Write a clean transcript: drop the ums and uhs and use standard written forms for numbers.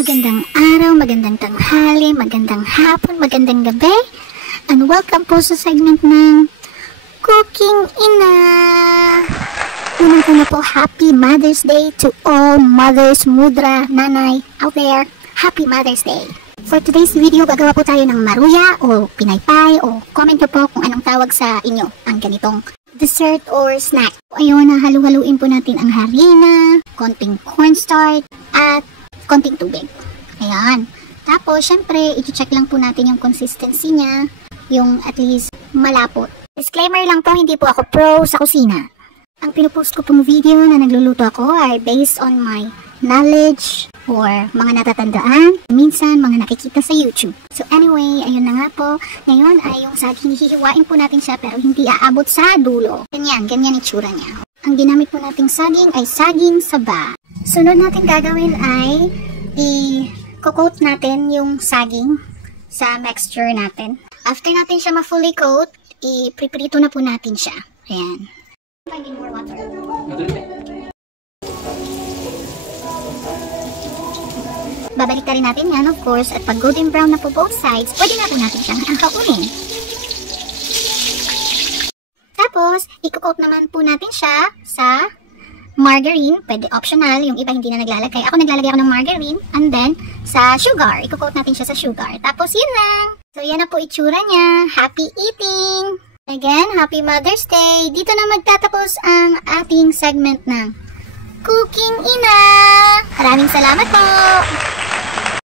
Magandang araw, magandang tanghali, magandang hapon, magandang gabi, and welcome po sa segment ng Cooking Ina! Unang-una po, Happy Mother's Day to all mothers, mudra, nanay out there. Happy Mother's Day! For today's video, gagawa po tayo ng maruya o pinaypay o comment nyo po kung anong tawag sa inyo ang ganitong dessert or snack. Ayun, halu-haluin po natin ang harina, konting cornstarch, at konting tubig. Ayan. Tapos, syempre, i-check lang po natin yung consistency niya, yung at least malapot. Disclaimer lang po, hindi po ako pro sa kusina. Ang pinupost ko pong video na nagluluto ako ay based on my knowledge or mga natatandaan, minsan mga nakikita sa YouTube. So anyway, ayun na nga po. Ngayon ay yung saging, hihiwain po natin siya pero hindi aabot sa dulo. Ganyan itsura niya. Ang ginamit po nating saging ay saging saba. Sunod natin gagawin ay i-coat natin yung saging sa mixture natin. After natin siya ma-fully coat, i-preprito na po natin siya. Ayan. Finding more water. Babalik rin natin yan, of course, at pag golden brown na po both sides, pwede na po natin siyang angkaunin. Tapos, i-coat naman po natin siya sa margarine, pwede optional, yung iba hindi na naglalagay. Ako naglalagay ako ng margarine, and then sa sugar, i-coat natin siya sa sugar. Tapos yun lang. So yan na po itsura niya. Happy eating! Again, Happy Mother's Day! Dito na magtatapos ang ating segment ng Cooking Ina! Maraming salamat po!